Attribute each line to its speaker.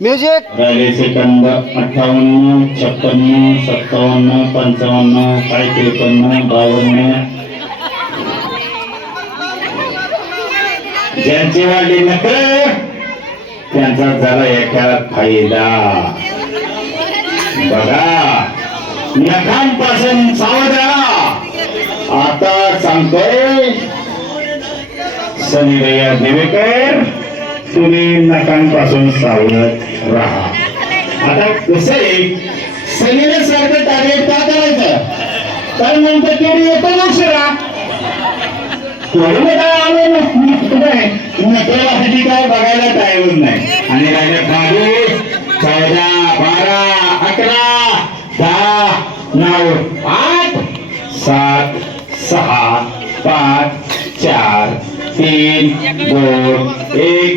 Speaker 1: Music.
Speaker 2: राहिले second अठ्ठावन्न छप्पन्न सत्तावन्न पंचावन्न काय त्रेपन्न बावन्न. ज्यांची वाढली नकर त्यांचा झाला एका फायदा. बघा नखांपासून सावध राहा. आता सांगतोय सनीरया दिवेकर तुम्ही नकांपासून सावध राहा. आता कसं आहे सनीने सारखं टार्गेट का करायचं? कारण नंतर तेवढी येतो उशिरा. थोडं काय आलं नकलासाठी काय बघायला टाईमच नाही. आणि राहिले बावीस चौदा बारा अकरा दहा नऊ आठ सात सहा पाच चार तीन दोन एक